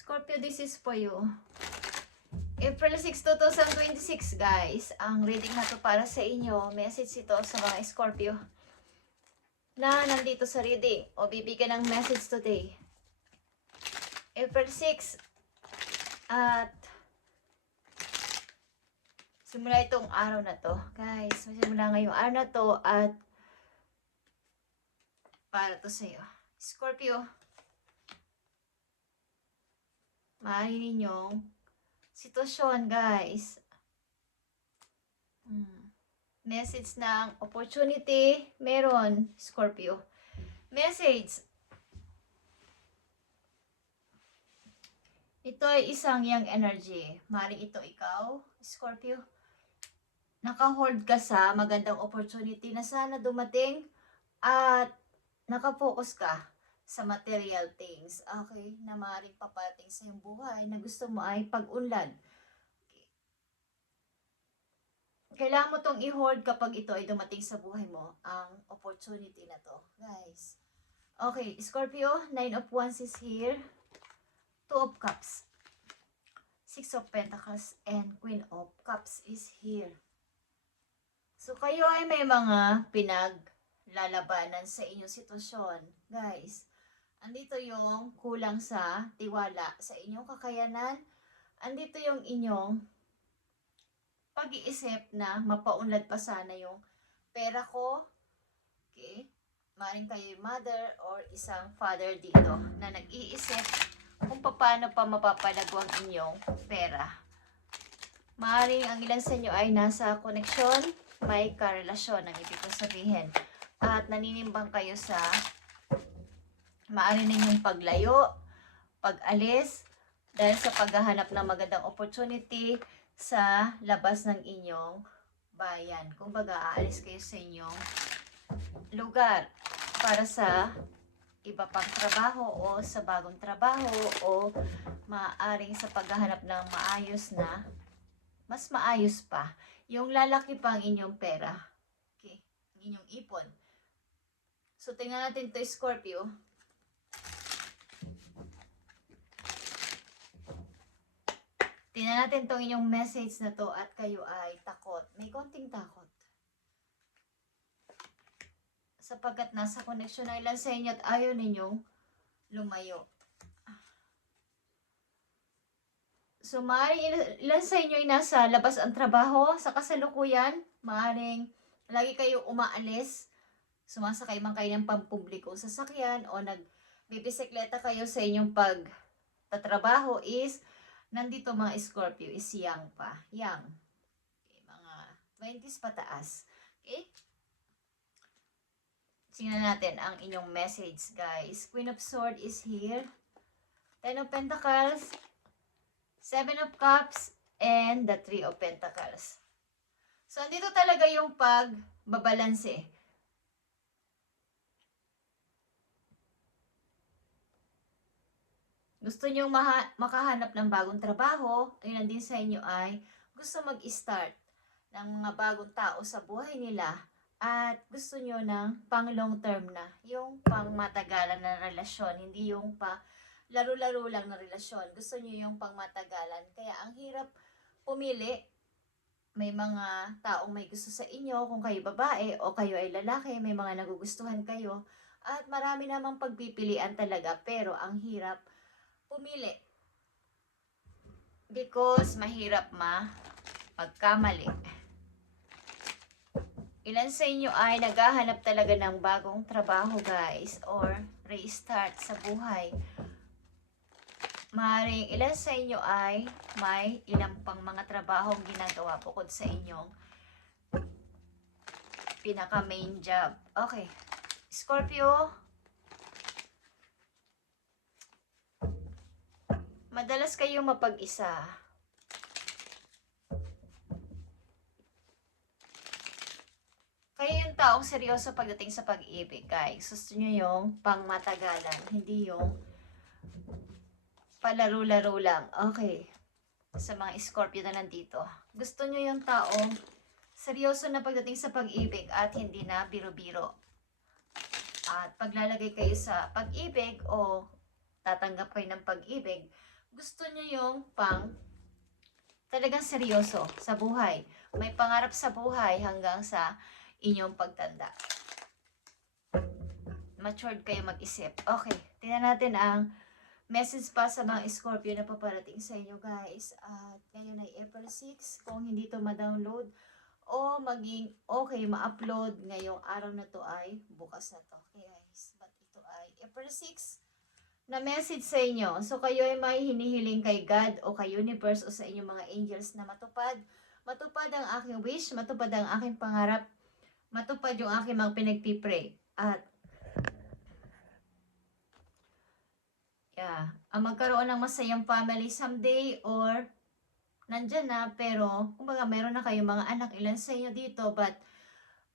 Scorpio, this is for you. April 6, 2026, guys. Ang reading na to para sa inyo. Message ito sa mga Scorpio na nandito sa reading o bibigyan ng message today. April 6 at simula itong araw na to. Guys, simula ngayong araw na to at para to sa'yo. Scorpio, maaari ninyong sitwasyon, guys. Message ng opportunity, meron, Scorpio. Message. Ito ay isang young energy. Maaaring ito ikaw, Scorpio. Naka-hold ka sa magandang opportunity na sana dumating at nakafocus ka sa material things, okay, na maaaring papating sa iyong buhay na gusto mo ay pag-unlad. Okay. Kailangan mo tong i-hold kapag ito ay dumating sa buhay mo, ang opportunity na to, guys. Okay, Scorpio, 9 of Wands is here, 2 of Cups, 6 of Pentacles, and Queen of Cups is here. So, kayo ay may mga pinaglalabanan sa inyong sitwasyon, guys. Andito yung kulang sa tiwala sa inyong kakayanan. Andito yung inyong pag-iisip na mapaunlad pa sana yung pera ko. Okay? Maring kayo yung mother or isang father dito na nag-iisip kung paano pa mapapalagwang inyong pera. Maring ang ilan sa inyo ay nasa koneksyon, may karelasyon ang ibig ko sabihin. At naninimbang kayo sa maaari ninyong paglayo, pag-alis, dahil sa paghahanap ng magandang opportunity sa labas ng inyong bayan. Kumbaga, aalis kayo sa inyong lugar para sa iba pang trabaho o sa bagong trabaho o maaaring sa paghahanap ng maayos na, mas maayos pa, yung lalaki pang inyong pera. Okay, inyong ipon. So, tingnan natin to, Scorpio. Tingnan natin tong inyong message na to at kayo ay takot. May konting takot. Sapagkat nasa koneksyon na ilan sa inyo at ayaw ninyong lumayo. So, maaaring ilan sa inyo ay nasa labas ang trabaho sa kasalukuyan. Maaaring lagi kayo umaalis. Sumasakay man kayo ng pampublikong sasakyan o nagbibisikleta kayo sa inyong pagtatrabaho is nandito mga Scorpio is young pa. Young. Okay, mga 20s pataas. Okay? Tingnan natin ang inyong message, guys. Queen of Swords is here. 10 of Pentacles, 7 of Cups, and the 3 of Pentacles. So, andito talaga yung pagbabalanse. Gusto nyo makahanap ng bagong trabaho, ayun din sa inyo ay gusto mag-start ng mga bagong tao sa buhay nila at gusto nyo ng pang long term na, yung pang matagalan na relasyon, hindi yung pa laro-laro lang na relasyon. Gusto nyo yung pang matagalan. Kaya ang hirap pumili. May mga taong may gusto sa inyo, kung kayo babae o kayo ay lalaki, may mga nagugustuhan kayo. At marami namang pagpipilian talaga, pero ang hirap pumili. Because mahirap pagkamali. Ilan sa inyo ay naghahanap talaga ng bagong trabaho, guys, or restart sa buhay. Maaaring ilan sa inyo ay may ilang pang mga trabahong ginagawa bukod sa inyong pinaka main job. Okay. Scorpio, madalas kayong mapag-isa. Kayo yung taong seryoso pagdating sa pag-ibig, guys. Gusto nyo yung pangmatagalan, hindi yung palaro-laro lang. Okay. Sa mga Scorpio na nandito. Gusto nyo yung taong seryoso na pagdating sa pag-ibig at hindi na biro-biro. At paglalagay kayo sa pag-ibig o tatanggap kayo ng pag-ibig, gusto nyo yung talagang seryoso sa buhay. May pangarap sa buhay hanggang sa inyong pagtanda. Matured kayo mag-isip. Okay, tingnan natin ang message pa sa mga Scorpio na paparating sa inyo, guys. At ngayon ay April 6. Kung hindi to ma-download o maging okay ma-upload ngayong araw na to ay bukas na to. Okay, guys. But ito ay April 6 na message sa inyo. So kayo ay may hinihiling kay God o kay universe o sa inyong mga angels na matupad. Matupad ang aking wish, matupad ang aking pangarap, matupad yung aking mga pinagpipray. At ang magkaroon ng masayang family someday or nandyan na, pero kumbaga meron na kayong mga anak, ilan sa inyo dito, but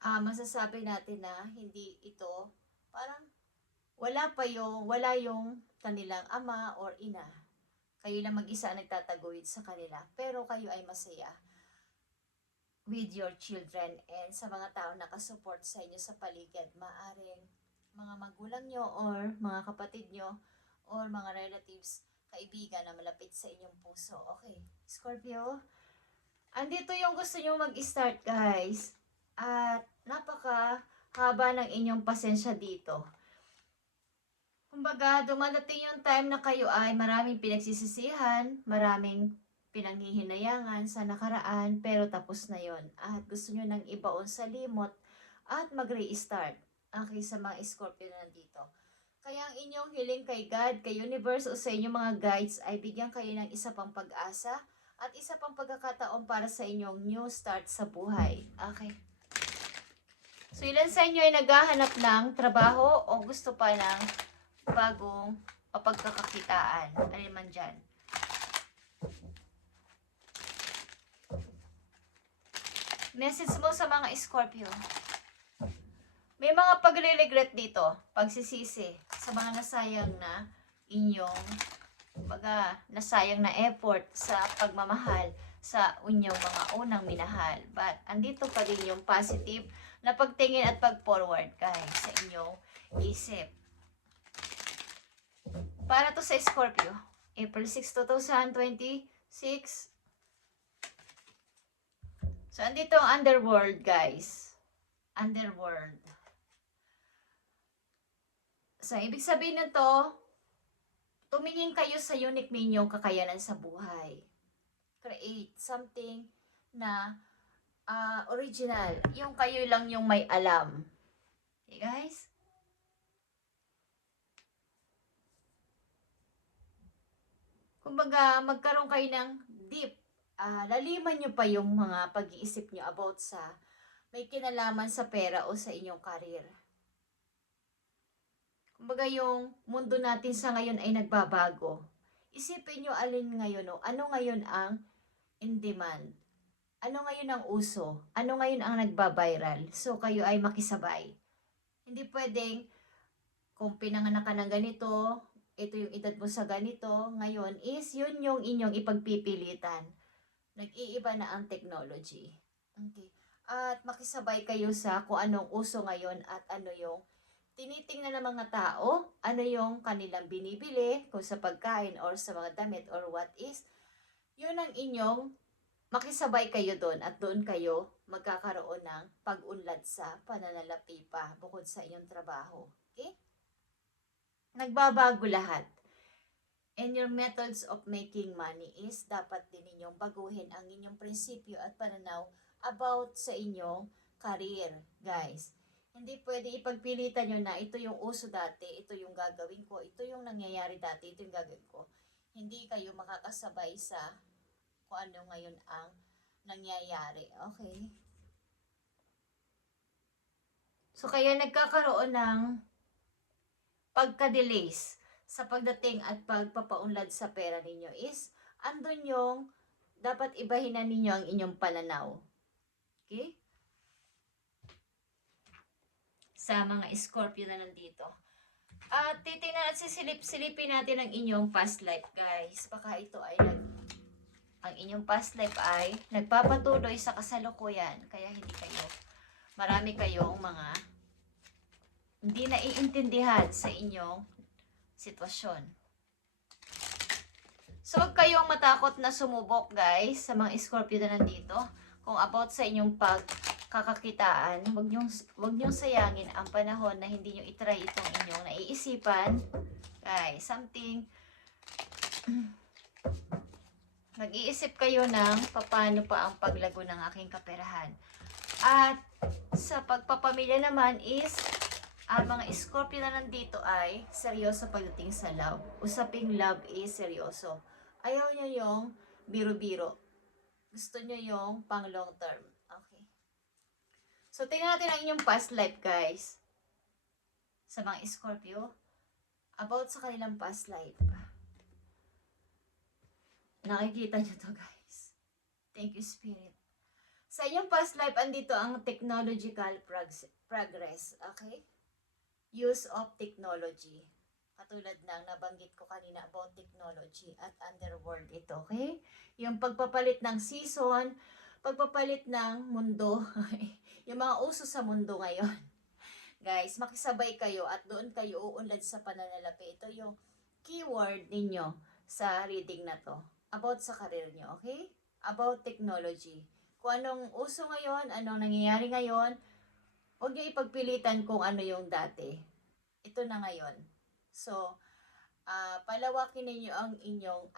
masasabi natin na hindi ito, parang wala yung kanilang ama or ina. Kayo lang mag-isa ang nagtataguyod sa kanila, pero kayo ay masaya with your children and sa mga tao nakasupport sa inyo sa paligid. Maaring mga magulang nyo or mga kapatid nyo or mga relatives, kaibigan na malapit sa inyong puso. Okay, Scorpio, andito yung gusto nyo mag-start, guys. At napaka haba ng inyong pasensya dito. Kumbaga, dumadating yung time na kayo ay maraming pinagsisisihan, maraming pinanghihinayangan sa nakaraan, pero tapos na yon. At gusto nyo nang ibaon sa limot at mag-restart. Okay, sa mga Scorpio na nandito. Kaya ang inyong hiling kay God, kay universe o sa inyong mga guides ay bigyan kayo ng isa pang pag-asa at isa pang pagkakataon para sa inyong new start sa buhay. Okay. So ilan sa inyo ay naghahanap ng trabaho o gusto pa ng bagong pagkakakitaan? Alin man dyan. Message mo sa mga Scorpio. May mga pagre-regret dito, pagsisisi sa mga nasayang na inyong nasayang na effort sa pagmamahal sa inyong mga unang minahal. But andito pa din yung positive na pagtingin at pag-forward, guys, sa inyong isip. Para to sa Scorpio, April 6, 2026. So andito ang underworld, guys. Underworld. So, ibig sabihin nito, tumingin kayo sa unique ninyong kakayanan sa buhay. Create something na original. Yung kayo lang yung may alam. Okay, guys? Kumbaga, magkaroon kayo ng deep. Laliman nyo pa yung mga pag-iisip nyo about sa may kinalaman sa pera o sa inyong career. Kumbaga yung mundo natin sa ngayon ay nagbabago. Isipin nyo alin ngayon, no? Ano ngayon ang in demand? Ano ngayon ang uso? Ano ngayon ang nagbabiral? So kayo ay makisabay. Hindi pwedeng kung pinanganak ka ng ganito, ito yung edad mo sa ganito, ngayon is yun yung inyong ipagpipilitan. Nag-iiba na ang technology. Okay. At makisabay kayo sa kung anong uso ngayon at ano yung tinitingnan ng mga tao, ano yung kanilang binibili, kung sa pagkain or sa mga damit or what is, yun ang inyong makisabay kayo doon at doon kayo magkakaroon ng pag-unlad sa pananalapi pa bukod sa inyong trabaho. Okay? Nagbabago lahat. And your methods of making money is dapat din ninyong baguhin ang inyong prinsipyo at pananaw about sa inyong career, guys. Hindi pwede ipagpilitan nyo na ito yung uso dati, ito yung gagawin ko, ito yung nangyayari dati, ito yung gagawin ko. Hindi kayo makakasabay sa kung ano ngayon ang nangyayari. Okay? So, kaya nagkakaroon ng pagka-delays sa pagdating at pagpapaunlad sa pera ninyo is andun yung dapat ibahin na ninyo ang inyong pananaw. Okay? Sa mga Scorpio na nandito. At titingnan at sisilip-silipin natin ang inyong past life, guys. Baka ito ay ang inyong past life ay nagpapatuloy sa kasalukuyan. Kaya marami kayong mga hindi naiintindihan sa inyong sitwasyon. kayong matakot na sumubok, guys, sa mga Scorpio na nandito. Kung about sa inyong pagkakakitaan, wag niyong sayangin ang panahon na hindi niyo itry itong inyong naiisipan. Guys, something nag-iisip kayo ng paano pa ang paglago ng aking kaperahan. At sa pagpapamilya naman is, ang mga Scorpio na nandito ay seryoso pagdating sa love. Usaping love is seryoso. Ayaw nyo yung biro-biro. Gusto nyo yung pang long term. Okay. So, tingnan natin ang inyong past life, guys. Sa mga Scorpio. About sa kanilang past life. Nakikita nyo to, guys. Thank you, Spirit. Sa inyong past life, andito ang technological progress. Okay? Use of technology. Katulad ng nabanggit ko kanina about technology at underworld ito. Okay? Yung pagpapalit ng season, pagpapalit ng mundo. Yung mga uso sa mundo ngayon. Guys, makisabay kayo at doon kayo uunlad sa pananalapi. Ito yung keyword ninyo sa reading na to. About sa career nyo, okay? About technology. Kung anong uso ngayon, anong nangyayari ngayon, huwag nyo ipagpilitan kung ano yung dati. Ito na ngayon. So, palawakin ninyo ang inyong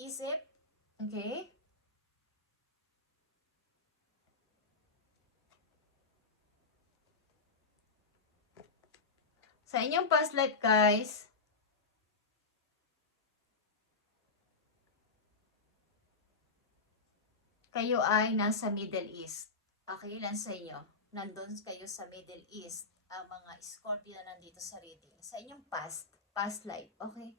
isip. Okay? Sa inyong past life, guys, kayo ay nasa Middle East. Okay, ilan sa inyo? Nandun kayo sa Middle East. Ang mga Scorpio na nandito sa reading. Sa inyong past life. Okay?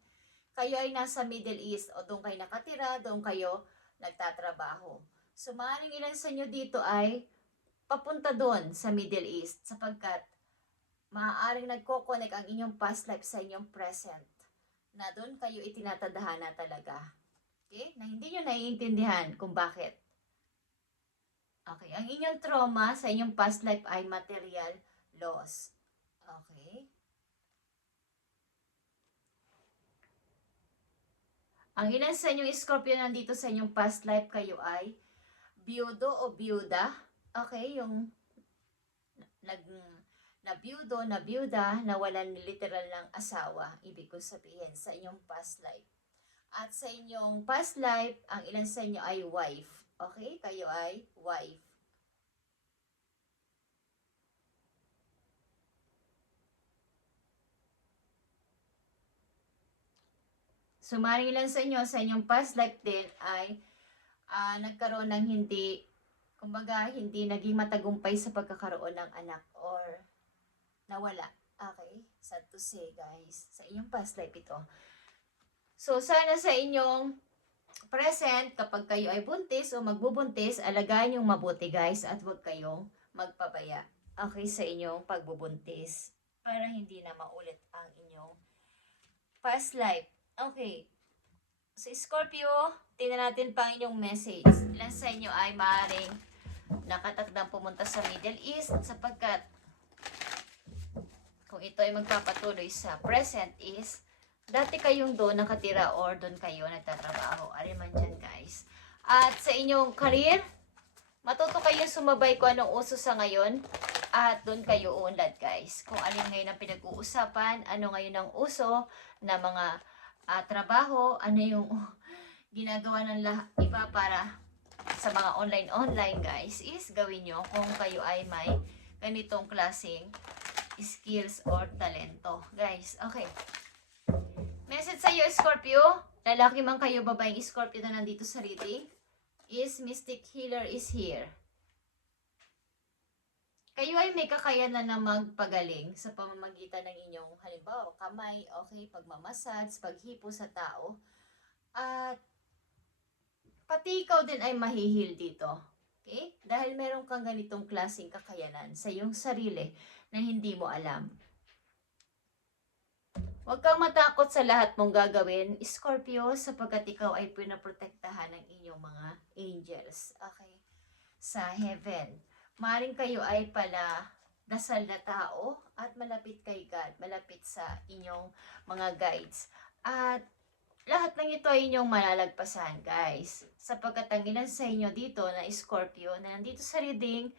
Kayo ay nasa Middle East o doon kayo nakatira, doon kayo nagtatrabaho. So, maaaring ilan sa inyo dito ay papunta doon sa Middle East sapagkat maaaring nagko-connect ang inyong past life sa inyong present na doon kayo itinatadhana talaga. Okay? Na hindi nyo naiintindihan kung bakit. Okay, ang inyong trauma sa inyong past life ay material loss. Okay. Ang ilan sa inyong Scorpio nandito sa inyong past life, kayo ay biyudo o biyuda. Okay, yung nabiyudo, nabiyuda, nawalan literal ng asawa. Ibig ko sabihin sa inyong past life. At sa inyong past life, ang ilan sa inyo ay wife. Okay? Kayo ay wife. So, maaaring ilan sa inyo, sa inyong past life din ay nagkaroon ng hindi naging matagumpay sa pagkakaroon ng anak or nawala. Okay? Sad to say, guys. Sa inyong past life ito. So, sana sa inyong present, kapag kayo ay buntis o magbubuntis, alagaan yung mabuti, guys, at huwag kayong magpabaya. Okay, sa inyong pagbubuntis para hindi na maulit ang inyong past life. Okay. Sa Scorpio, tingnan natin pa ang inyong message. Ilan sa inyo ay maaaring nakatakdang pumunta sa Middle East sapagkat kung ito ay magpapatuloy sa present is dati kayong doon nakatira or doon kayo nagtatrabaho. Ariman dyan, guys. At sa inyong career, matuto kayong sumabay kung anong uso sa ngayon at doon kayo uunlad, guys. Kung alin ngayon ang pinag-uusapan, ano ngayon ang uso na mga trabaho, ano yung ginagawa ng iba para sa mga online, guys, is gawin nyo kung kayo ay may ganitong klaseng skills or talento. Guys, okay. Message sa iyo, Scorpio. Lalaki man kayo, babaeng Scorpio na nandito sa reading, is Mystic Healer is here. Kayo ay may kakayanan na magpagaling sa pamamagitan ng inyong halimbawa, kamay, okay, pagmamasage, paghipo sa tao. At pati ikaw din ay mahihil dito. Okay? Dahil meron kang ganitong klaseng kakayanan sa iyong sarili na hindi mo alam. Huwag kang matakot sa lahat mong gagawin, Scorpio, sapagkat ikaw ay pinaprotektahan ng inyong mga angels. Okay? Sa heaven. Maring kayo ay pala dasal na tao at malapit kay God, malapit sa inyong mga guides. At lahat ng ito ay inyong malalagpasan, guys. Sapagkat ang ilan sa inyo dito na Scorpio na nandito sa reading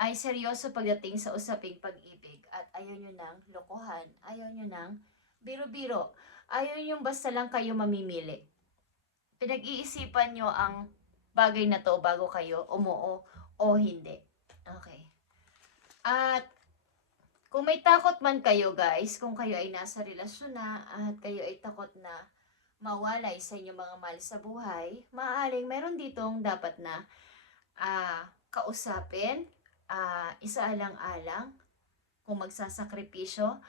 ay seryoso pagdating sa usaping pag-ibig at ayaw nyo ng lokohan, ayaw nyo ng biro-biro, ayaw nyo basta lang kayo mamimili. Pinag-iisipan nyo ang bagay na to bago kayo umuo o hindi. Okay. At kung may takot man kayo guys, kung kayo ay nasa relasyon na at kayo ay takot na mawalay sa inyong mga mahal sa buhay, maaaring meron ditong dapat na kausapin, isaalang-alang kung magsasakripisyo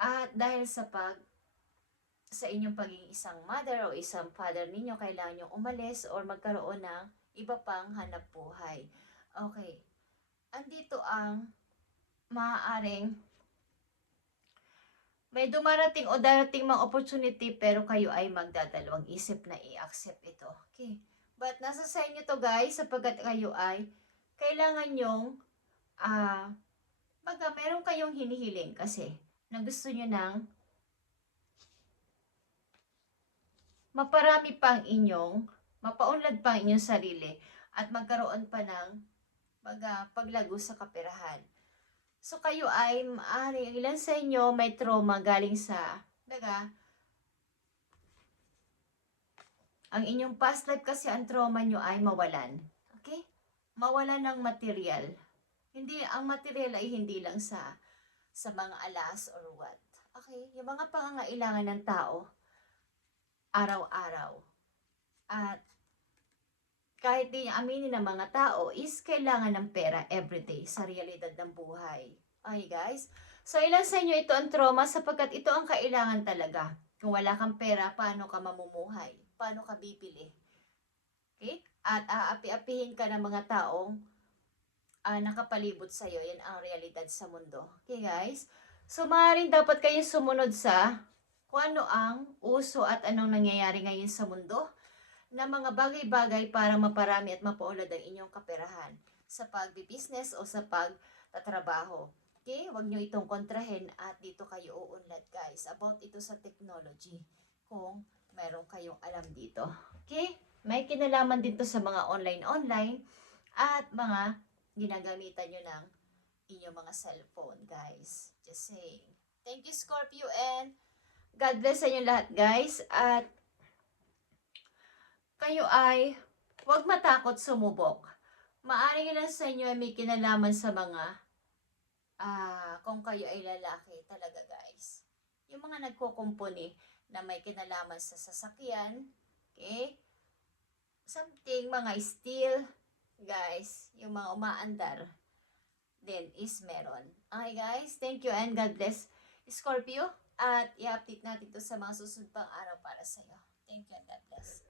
at dahil sa inyong pagiging isang mother o isang father ninyo, kailangan nyo umalis or magkaroon ng iba pang hanap buhay. Okay. Andito ang maaaring may dumarating o darating mga opportunity pero kayo ay magdadalawang isip na i-accept ito. Okay. But nasa sa inyo to guys sapagkat kayo ay kailangan nyong meron kayong hinihiling kasi na gusto nyo ng maparami pang inyong, mapaunlad pang inyong sarili at magkaroon pa ng paglago sa kaperahan. So kayo ay maaari, ilan sa inyo may trauma galing sa, ang inyong past life kasi ang trauma nyo ay mawalan. Okay? Mawalan ng material. Hindi, ang material ay hindi lang sa mga alas or what. Okay? Yung mga pangangailangan ng tao, araw-araw. At kahit di aminin ng mga tao, is kailangan ng pera everyday sa realidad ng buhay. Okay guys? So ilan sa inyo ito ang trauma sapagkat ito ang kailangan talaga. Kung wala kang pera, paano ka mamumuhay? Paano ka bibili? Okay? At aapi-apihin ka ng mga taong nakapalibot sa'yo. Yan ang realidad sa mundo. Okay guys? So maaaring dapat kayo sumunod sa kung ano ang uso at anong nangyayari ngayon sa mundo na mga bagay-bagay para maparami at mapaulad ang inyong kaperahan sa pagbibusiness o sa pagtatrabaho. Okay? Huwag nyo itong kontrahin at dito kayo uunlad guys. About ito sa technology. Kung meron kayong alam dito. Okay? May kinalaman dito sa mga online at mga ginagamitan nyo ng inyong mga cellphone guys. Just saying. Thank you Scorpio and God bless sa inyo lahat guys. At kayo ay huwag matakot sumubok. Maaring ilan sa inyo ay may kinalaman sa mga kung kayo ay lalaki talaga guys. Yung mga nagkukumpuni na may kinalaman sa sasakyan, okay? Something, mga steel, guys, yung mga umaandar, then is meron. Okay guys, thank you and God bless Scorpio. At i-update natin to sa mga susunod pang araw para sa'yo. Thank you and God bless.